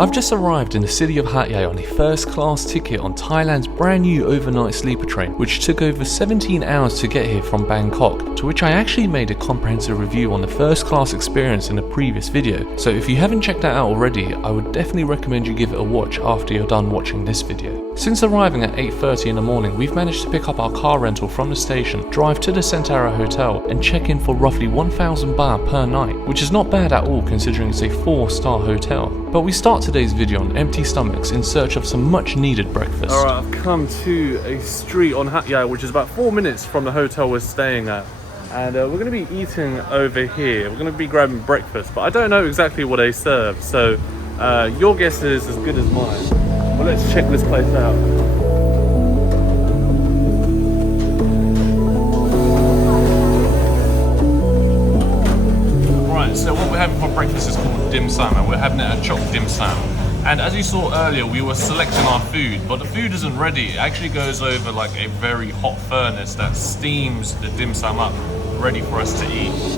I've just arrived in the city of Hat Yai on a first-class ticket on Thailand's brand new overnight sleeper train, which took over 17 hours to get here from Bangkok, to which I actually made a comprehensive review on the first-class experience in a previous video. So if you haven't checked that out already, I would definitely recommend you give it a watch after you're done watching this video. Since arriving at 8:30 in the morning, we've managed to pick up our car rental from the station, drive to the Centara Hotel, and check in for roughly 1,000 baht per night, which is not bad at all considering it's a 4-star hotel. But we start today's video on empty stomachs in search of some much needed breakfast. Alright, I've come to a street on Hat Yai, which is about 4 minutes from the hotel we're staying at. And we're going to be eating over here. We're going to be grabbing breakfast, but I don't know exactly what they serve. So your guess is as good as mine. Well, let's check this place out. Right, so what we're having for breakfast is called dim sum, and we're having it at Chok Dim Sum. And as you saw earlier, we were selecting our food, but the food isn't ready. It actually goes over like a very hot furnace that steams the dim sum up, ready for us to eat.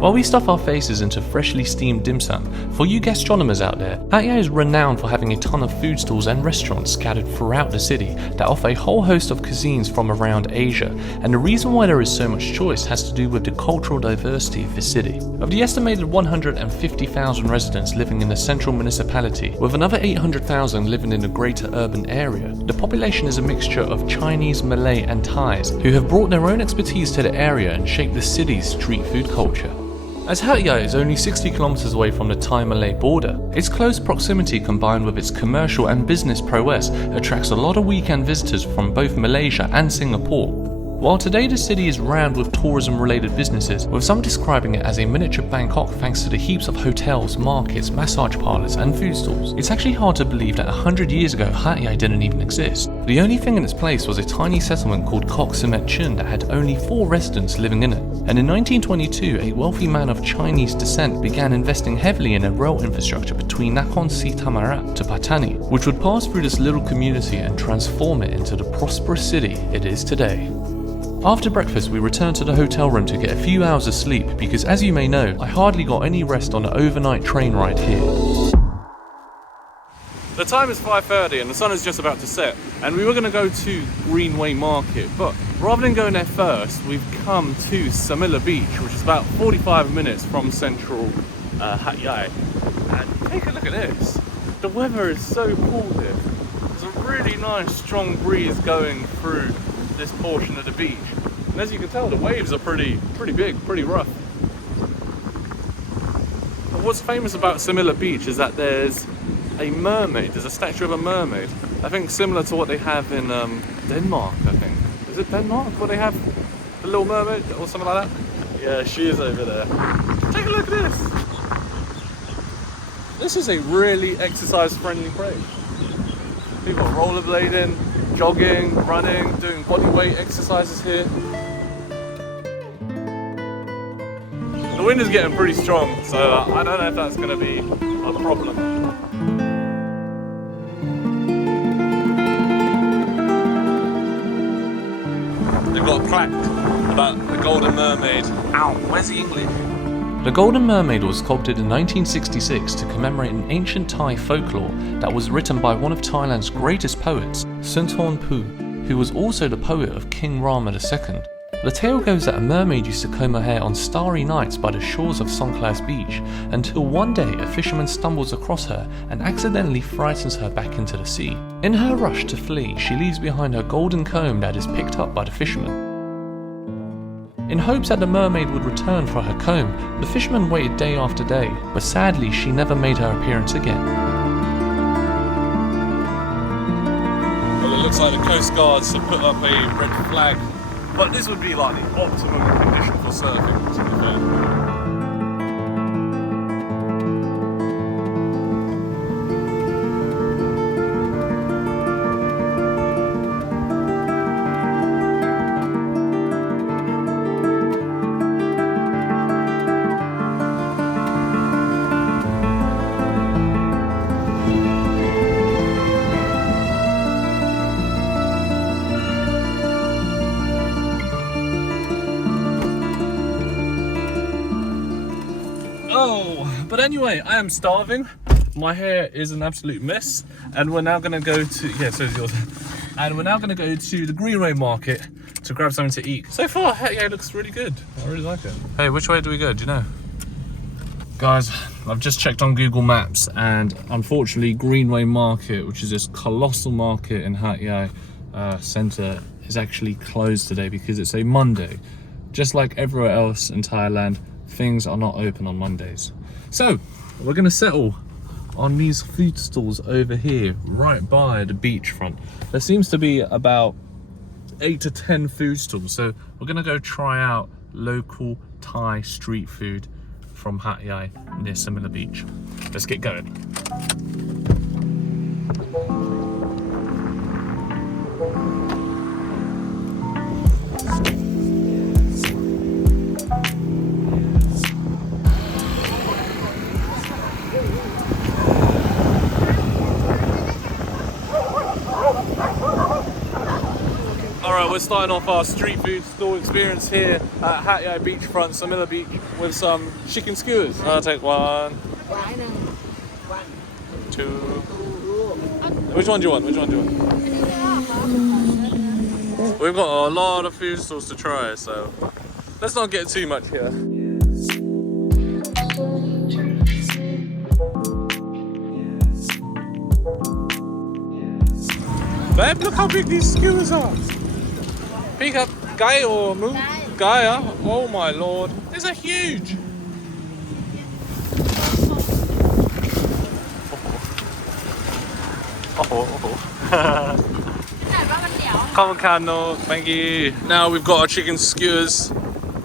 While we stuff our faces into freshly steamed dim sum, for you gastronomers out there, Hat Yai is renowned for having a ton of food stalls and restaurants scattered throughout the city that offer a whole host of cuisines from around Asia, and the reason why there is so much choice has to do with the cultural diversity of the city. Of the estimated 150,000 residents living in the central municipality, with another 800,000 living in the greater urban area, the population is a mixture of Chinese, Malay and Thais, who have brought their own expertise to the area and shaped the city's street food culture. As Hat Yai is only 60 kilometers away from the Thai-Malay border, its close proximity combined with its commercial and business prowess attracts a lot of weekend visitors from both Malaysia and Singapore. While today the city is rammed with tourism-related businesses, with some describing it as a miniature Bangkok thanks to the heaps of hotels, markets, massage parlours and food stalls, it's actually hard to believe that 100 years ago Hat Yai didn't even exist. The only thing in its place was a tiny settlement called Khao San that had only 4 residents living in it. And in 1922, a wealthy man of Chinese descent began investing heavily in a rail infrastructure between Nakhon Si Thammarat to Pattani, which would pass through this little community and transform it into the prosperous city it is today. After breakfast, we returned to the hotel room to get a few hours of sleep because, as you may know, I hardly got any rest on the overnight train ride here. The time is 5:30 and the sun is just about to set, and we were going to go to Greenway Market, but rather than going there first, we've come to Samila Beach, which is about 45 minutes from central Hat Yai. And take a look at this. The weather is so cool here. There's a really nice strong breeze going through this portion of the beach, and as you can tell, the waves are pretty big, pretty rough. But what's famous about Samila Beach is that there's a mermaid. There's a statue of a mermaid, I think similar to what they have in Denmark. I think, is it Denmark where they have the Little Mermaid or something like that? Yeah, she is over there. Take a look at this. This is a really exercise friendly place. People are rollerblading, jogging, running, doing body weight exercises here. The wind is getting pretty strong, so I don't know if that's going to be a problem. They've got a plaque about the Golden Mermaid. Ow, where's the English? The Golden Mermaid was sculpted in 1966 to commemorate an ancient Thai folklore that was written by one of Thailand's greatest poets, Sunthoran Phu, who was also the poet of King Rama II. The tale goes that a mermaid used to comb her hair on starry nights by the shores of Songkhla's beach, until one day a fisherman stumbles across her and accidentally frightens her back into the sea. In her rush to flee, she leaves behind her golden comb that is picked up by the fisherman. In hopes that the mermaid would return for her comb, the fisherman waited day after day, but sadly she never made her appearance again. Well, it looks like the Coast Guards have put up a red flag, but this would be like the optimum condition for surfing, to be fair. Oh, but anyway, I am starving. My hair is an absolute mess, and we're now gonna go to, yeah, so is yours. And we're now gonna go to the Greenway Market to grab something to eat. So far, Hat Yai looks really good. I really like it. Hey, which way do we go? Do you know? Guys, I've just checked on Google Maps, and unfortunately, Greenway Market, which is this colossal market in Hat Yai Centre, is actually closed today because it's a Monday. Just like everywhere else in Thailand, things are not open on Mondays. So, we're gonna settle on these food stalls over here, right by the beachfront. There seems to be about 8 to 10 food stalls, so we're gonna go try out local Thai street food from Hat Yai near Samila Beach. Let's get going. Alright, we're starting off our street food stall experience here at Hat Yai Beachfront, Samila Beach, with some chicken skewers. I'll take one, two. Which one do you want? Which one do you want? We've got a lot of food stalls to try, so let's not get too much here. Babe, look how big these skewers are. Pick up Gai or Moo? Gai, huh? Oh my lord. These are huge. Thank you. Now we've got our chicken skewers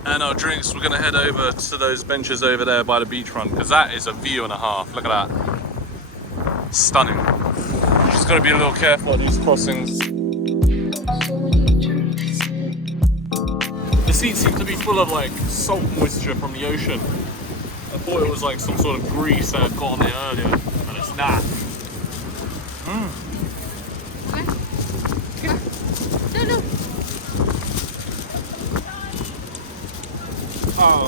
and our drinks. We're gonna head over to those benches over there by the beachfront, because that is a view and a half. Look at that. Stunning. Just gotta be a little careful at these crossings. The seats seem to be full of like salt moisture from the ocean. I thought it was like some sort of grease that had got on it earlier, but it's not. Oh,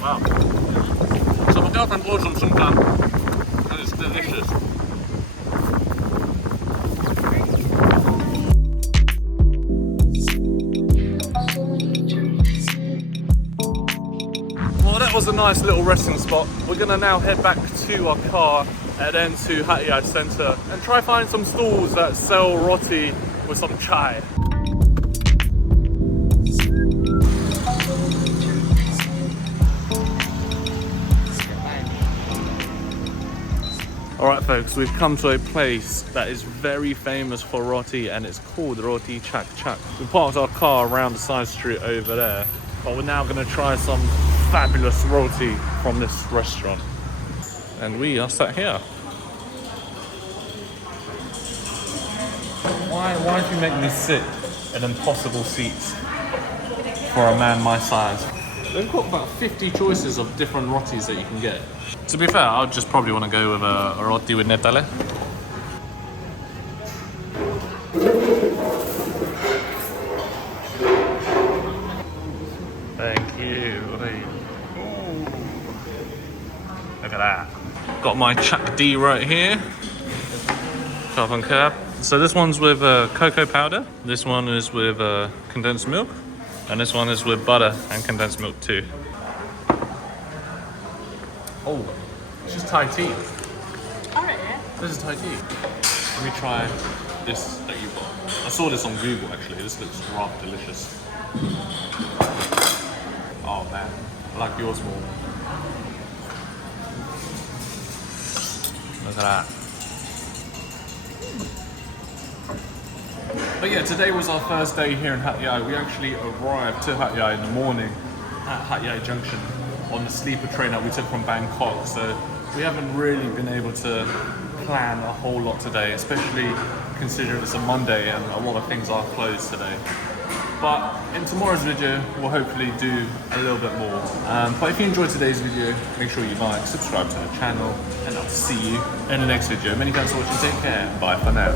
wow. So my girlfriend bought some Songkhla, and it's delicious. Well, that was a nice little resting spot. We're gonna now head back to our car and then to Hat Yai Centre and try find some stalls that sell roti with some chai. Alright folks, we've come to a place that is very famous for roti, and it's called Roti Chak Chak. We parked our car around the side street over there, but we're now going to try some fabulous roti from this restaurant. And we are sat here. Why do you make me sit in impossible seats for a man my size? They've got about 50 choices of different rotis that you can get. To be fair, I'd just probably want to go with a roti with netale. Thank you. Ooh. Look at that. Got my chak D right here. Carbon cap. So this one's with cocoa powder. This one is with condensed milk. And this one is with butter and condensed milk too. Oh, it's just Thai tea. This is Thai tea. Let me try this that you got. I saw this on Google actually. This looks rather delicious. Oh man, I like yours more. Look at that. But yeah, today was our first day here in Hat Yai. We actually arrived to Hat Yai in the morning at Hat Yai Junction on the sleeper train that we took from Bangkok. So we haven't really been able to plan a whole lot today, especially considering it's a Monday and a lot of things are closed today. But in tomorrow's video, we'll hopefully do a little bit more. But if you enjoyed today's video, make sure you like, subscribe to the channel, and I'll see you in the next video. Many thanks for watching, take care, bye for now.